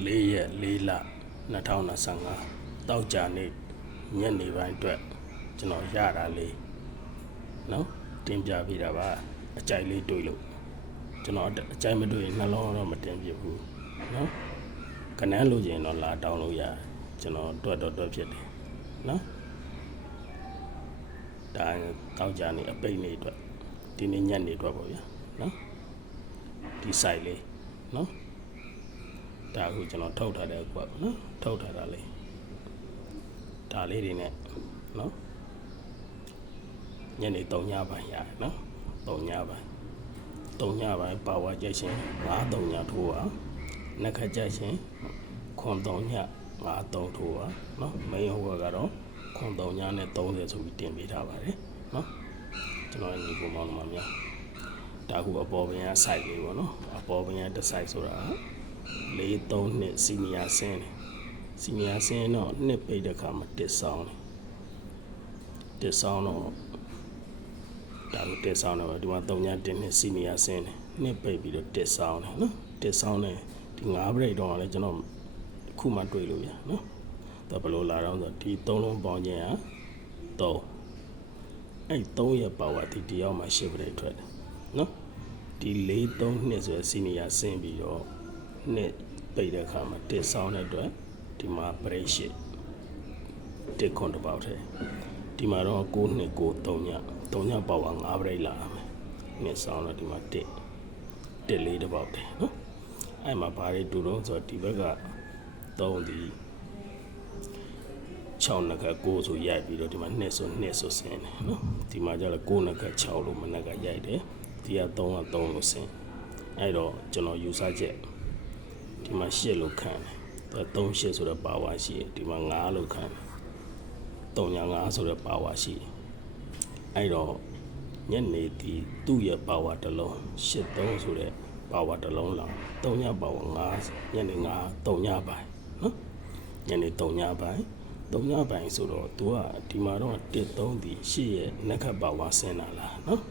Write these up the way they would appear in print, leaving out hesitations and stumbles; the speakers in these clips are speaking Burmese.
4 ရက် 4 လ 2025တောက်ကြနေ့ညနေပိုင်းအတွက်ကျွန်တော်ရတာလေးနော်တင်ပြပေးတာပါအကြိုက်လေးတွေ့လို့ကျွန်တော်အကြိုက်မတွေ့နှလုံးတော့မတင်ပြဘူးနော်ကနန်းလို့ရင်တော့လာတောင်းလို့ရကျွန်တော်တွတ်ဖြစ်တယ်နော်ဒါတောက်ကြနေ့အပိတ်နေ့အတွက်ဒီနေ့ညနေအတွက်ပေါ့ဗျာနော်ဒီ site လေးနော်ဒါကိုကျွန်တော်ထုတ်ထားတဲ့ကွက်နော်ထုတ်ထားတာလေးဒါလေးတွေနဲ့နော်ညနေ3ညပိုင်းရနော်3ညပိုင်းပါဝါကြိုက်ရှင်5-3ညထိုးပါနက်ခတ်ကြိုက်ရှင်9-3ည5-3ထိုးပါနော်မင်းဟိုကတော့9-3ညနဲ့30ဆိုပြီးတင်ပေးထားပါတယ်နော်ကျွန်တော်ညီကိုမောင်နှမများဒါခုအပေါ်ပင်က site လေးပေါ့နော်အပေါ်ပင်ကတစ် site ဆိုတာ4-3နှစ်စီနီယာဆင်းတယ်စီနီယာဆင်းတော့နှစ်ပိတ်တဲ့ခါမှာတစ်ဆောင်တယ်တစ်ဆောင်တော့ဒါကိုတစ်ဆောင်တော့ဒီမှာ3ည1နှစ်စီနီယာဆင်းတယ်နှစ်ပိတ်ပြီးတော့တစ်ဆောင်တယ်နော်တစ်ဆောင်တယ်ဒီ9 break တော့လည်းကျွန်တော်ခုမှတွေ့လို့ရနော်ဒါဘယ်လိုလာတော့ဆိုဒီ3လုံးပေါင်းခြင်းက3အဲ့3ရဲ့ power ဒီတယောက်မှာ10 break ထွက်တယ်နော်ဒီ4-3နှစ်ဆိုစီနီယာဆင်းပြီးတော့နှစ်ပိတ်တဲ့အခါမှာတစ်ဆောင်တဲ့အတွက်ဒီမှာ break တစ်ခွန်တစ်ပေါက်ထဲဒီမှာတော့9နှစ်3ညပေါက်9 break လာမယ်နှစ်ဆောင်တော့ဒီမှာတစ်လေးတစ်ပေါက်ထဲနော်အဲ့မှာဘာတွေတူတော့ဆိုတော့ဒီဘက်က3ဒီ6နက9ဆိုရိုက်ပြီးတော့ဒီမှာနှစ်ဆိုဆင်းတယ်နော်ဒီမှာကျတော့9နက6လို့မနက်ကရိုက်တယ်ဒီက3က3လို့ဆင်းအဲ့တော့ကျွန်တော်ယူဆချက်ဒီမှာ8လို့ခံတယ်သူက38ဆိုတဲ့ပါဝါရှိတယ်ဒီမှာ9လို့ခံတယ်3ည5ဆိုတဲ့ပါဝါရှိတယ်အဲ့တော့ညနေဒီသူ့ရဲ့ပါဝါတစ်လုံး83ဆိုတဲ့ပါဝါတစ်လုံးလောက်3ညပါဝါ5ညနေ5 3ညပိုင်းနော်ညနေ3ညပိုင်းဆိုတော့သူကဒီမှာတော့1-3ဒီ8ရဲ့နက်ခတ်ပါဝါဆင်းလာလားနော်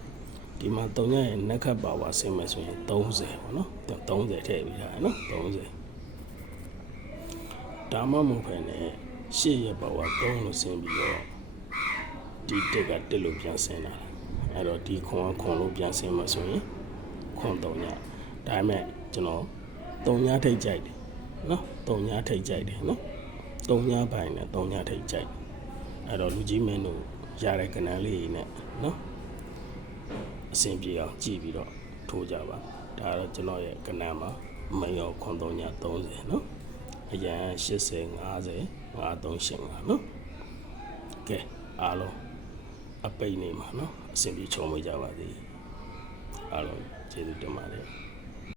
ဒီမှာ3ညရဲ့နက်ခတ်ပါဝါဆင်းမယ်ဆိုရင်30ပေါ့နော်30ထည့်ပြီးတာနော်30ဒါမှမဟုတ်ဖ ೇನೆ 8ရဲ့ပါဝါ3လို့ဆင်းပြီးတော့ဒီတစ်က1လို့ပြန်ဆင်းလာအဲ့တော့ဒီခွန်လို့ပြန်ဆင်းမှာဆိုရင်ခွန်3ညဒါပေမဲ့ကျွန်တော်3ညထိတ်ကြိုက်တယ်နော်3ညထိတ်ကြိုက်တယ်နော်3ညပိုင်းနဲ့3ညထိတ်ကြိုက်အဲ့တော့လူကြီးမင်းတို့ရတဲ့ကဏ္ဍလေးနဲ့နော်အဆင်ပြေအောင်ကြည့်ပြီးတော့ထိုးကြပါဒါတော့ကျွန်တော်ရဲ့ကဏ္ဍမှာမင်းရောခွန်3ည30နော်အရန်80 50 5385နော်ကဲအားလုံးအပိတ်နေမှာနော်အဆင်ပြေချုံမွေးကြပါစေအားလုံးကျေးဇူးတင်ပါတယ်